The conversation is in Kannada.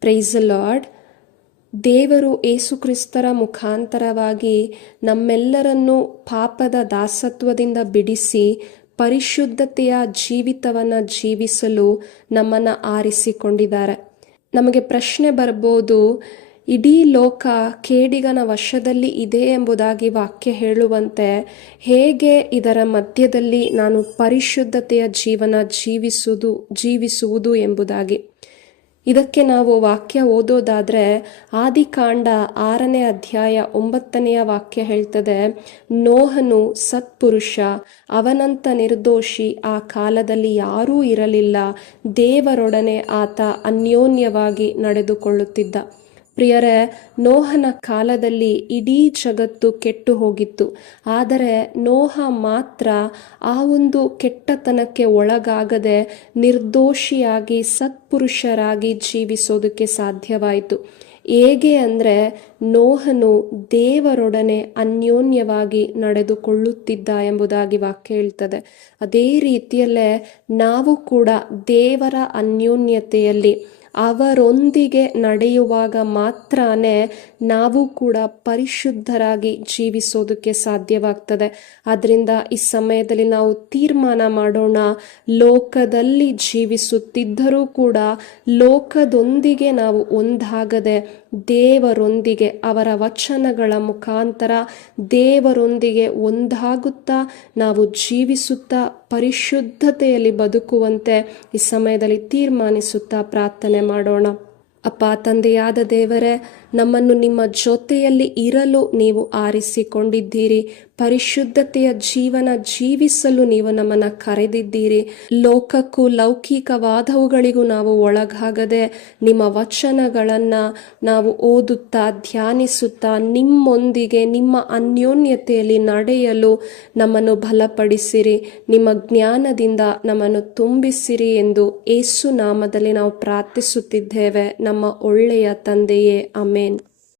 ಪ್ರೈಸ್ ಲಾರ್ಡ್ ದೇವರು ಏಸುಕ್ರಿಸ್ತರ ಮುಖಾಂತರವಾಗಿ ನಮ್ಮೆಲ್ಲರನ್ನು ಪಾಪದ ದಾಸತ್ವದಿಂದ ಬಿಡಿಸಿ ಪರಿಶುದ್ಧತೆಯ ಜೀವಿತವನ್ನು ಜೀವಿಸಲು ನಮ್ಮನ್ನು ಆರಿಸಿಕೊಂಡಿದ್ದಾರೆ. ನಮಗೆ ಪ್ರಶ್ನೆ ಬರ್ಬೋದು, ಇಡೀ ಲೋಕ ಕೇಡಿಗನ ವಶದಲ್ಲಿ ಇದೆ ಎಂಬುದಾಗಿ ವಾಕ್ಯ ಹೇಳುವಂತೆ ಹೇಗೆ ಇದರ ಮಧ್ಯದಲ್ಲಿ ನಾನು ಪರಿಶುದ್ಧತೆಯ ಜೀವನ ಜೀವಿಸುವುದು ಜೀವಿಸುವುದು ಎಂಬುದಾಗಿ. ಇದಕ್ಕೆ ನಾವು ವಾಕ್ಯ ಓದೋದಾದರೆ ಆದಿಕಾಂಡ ಆರನೇ ಅಧ್ಯಾಯ ಒಂಬತ್ತನೆಯ ವಾಕ್ಯ ಹೇಳ್ತದೆ, ನೋಹನು ಸತ್ಪುರುಷ, ಅವನಂತ ನಿರ್ದೋಷಿ, ಆ ಕಾಲದಲ್ಲಿ ಯಾರೂ ಇರಲಿಲ್ಲ, ದೇವರೊಡನೆ ಆತ ಅನ್ಯೋನ್ಯವಾಗಿ ನಡೆದುಕೊಳ್ಳುತ್ತಿದ್ದ. ಪ್ರಿಯರೇ, ನೋಹನ ಕಾಲದಲ್ಲಿ ಇಡೀ ಜಗತ್ತು ಕೆಟ್ಟು ಹೋಗಿತ್ತು. ಆದರೆ ನೋಹ ಮಾತ್ರ ಆ ಒಂದು ಕೆಟ್ಟತನಕ್ಕೆ ಒಳಗಾಗದೆ ನಿರ್ದೋಷಿಯಾಗಿ ಸತ್ಪುರುಷರಾಗಿ ಜೀವಿಸೋದಕ್ಕೆ ಸಾಧ್ಯವಾಯಿತು. ಹೇಗೆ ಅಂದರೆ ನೋಹನು ದೇವರೊಡನೆ ಅನ್ಯೋನ್ಯವಾಗಿ ನಡೆದುಕೊಳ್ಳುತ್ತಿದ್ದ ಎಂಬುದಾಗಿ ವಾಕ್ಯ ಹೇಳ್ತದೆ. ಅದೇ ರೀತಿಯಲ್ಲೇ ನಾವು ಕೂಡ ದೇವರ ಅನ್ಯೋನ್ಯತೆಯಲ್ಲಿ ಅವರೊಂದಿಗೆ ನಡೆಯುವಾಗ ಮಾತ್ರನೇ ನಾವು ಕೂಡ ಪರಿಶುದ್ಧರಾಗಿ ಜೀವಿಸೋದಕ್ಕೆ ಸಾಧ್ಯವಾಗ್ತದೆ. ಆದ್ದರಿಂದ ಈ ಸಮಯದಲ್ಲಿ ನಾವು ತೀರ್ಮಾನ ಮಾಡೋಣ. ಲೋಕದಲ್ಲಿ ಜೀವಿಸುತ್ತಿದ್ದರೂ ಕೂಡ ಲೋಕದೊಂದಿಗೆ ನಾವು ಒಂದಾಗದೆ ದೇವರೊಂದಿಗೆ ಅವರ ವಚನಗಳ ಮುಖಾಂತರ ದೇವರೊಂದಿಗೆ ಒಂದಾಗುತ್ತಾ ನಾವು ಜೀವಿಸುತ್ತಾ ಪರಿಶುದ್ಧತೆಯಲ್ಲಿ ಬದುಕುವಂತೆ ಈ ಸಮಯದಲ್ಲಿ ತೀರ್ಮಾನಿಸುತ್ತಾ ಪ್ರಾರ್ಥನೆ ಮಾಡೋಣ. ಅಪ್ಪ ತಂದೆಯಾದ ದೇವರೇ ನಮ್ಮನ್ನು ನಿಮ್ಮ ಜೊತೆಯಲ್ಲಿ ಇರಲು ನೀವು ಆರಿಸಿಕೊಂಡಿದ್ದೀರಿ. ಪರಿಶುದ್ಧತೆಯ ಜೀವನ ಜೀವಿಸಲು ನೀವು ನಮ್ಮನ್ನು ಕರೆದಿದ್ದೀರಿ. ಲೋಕಕ್ಕೂ ಲೌಕಿಕವಾದವುಗಳಿಗೂ ನಾವು ಒಳಗಾಗದೆ ನಿಮ್ಮ ವಚನಗಳನ್ನು ನಾವು ಓದುತ್ತಾ ಧ್ಯಾನಿಸುತ್ತಾ ನಿಮ್ಮೊಂದಿಗೆ, ನಿಮ್ಮ ಅನ್ಯೋನ್ಯತೆಯಲ್ಲಿ ನಡೆಯಲು ನಮ್ಮನ್ನು ಬಲಪಡಿಸಿರಿ. ನಿಮ್ಮ ಜ್ಞಾನದಿಂದ ನಮ್ಮನ್ನು ತುಂಬಿಸಿರಿ ಎಂದು ಏಸು ನಾಮದಲ್ಲಿ ನಾವು ಪ್ರಾರ್ಥಿಸುತ್ತಿದ್ದೇವೆ. ನಮ್ಮ ಒಳ್ಳೆಯ ತಂದೆಯೇ Amen.